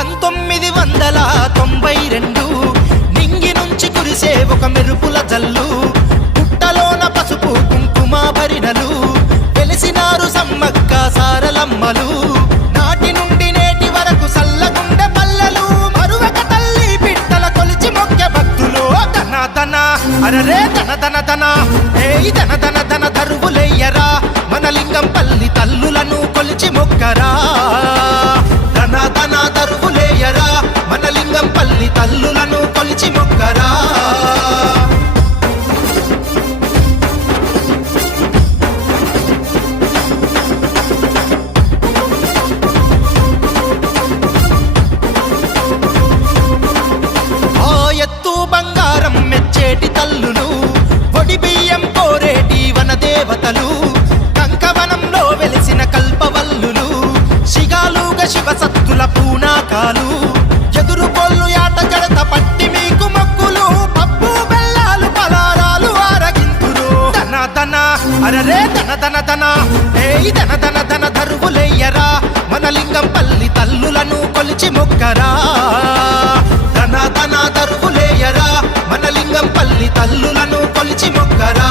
1992 నింగి నుంచి కురిసే ఒక మెరుపుల జల్లు, పుట్టలోన పసుపు కుంకుమ భరిణలు, వెలిసినారు సమ్మక్క సారలమ్మలు. నాటి నుండి నేటి వరకు సల్లగుండె పల్లెలు, మరువక తల్లి బిడ్డల కొలిచి మొక్కె భక్తులు. ధన ధన అరరే ధన ధన ధన, ఏయ్ ధన ధన ధన దరువులెయ్యరా, మన లింగంపల్లి తల్లులను కొలిచి మొక్కరా. ధన ధన దరువులేయరా, మన లింగంపల్లి తల్లులను కొలిచి మొక్కరా. ఆ ఎత్తు బంగారం మెచ్చేటి తల్లులు, ఒడి బియ్యం కోరేటి వనదేవతలు, కంకవనంలో వెలిసిన కల్పవల్లులు, శిగాలుగ శివసత్తుల పూనాకాలు, ఎదురు పొల్లు యాట జడత పట్టి మీకు మొక్కులు, పప్పు బెల్లాలు పలారాలు ఆరగింతులు. ధన ధన అరరే ధన ధన ధన, ఏయ్ ధన ధన ధన దరువులెయ్యరా, మన లింగంపల్లి తల్లులను కొలిచి మొక్కరా. ధన ధన దరువులేయరా, మన లింగంపల్లి తల్లులను కొలిచి మొక్కరా.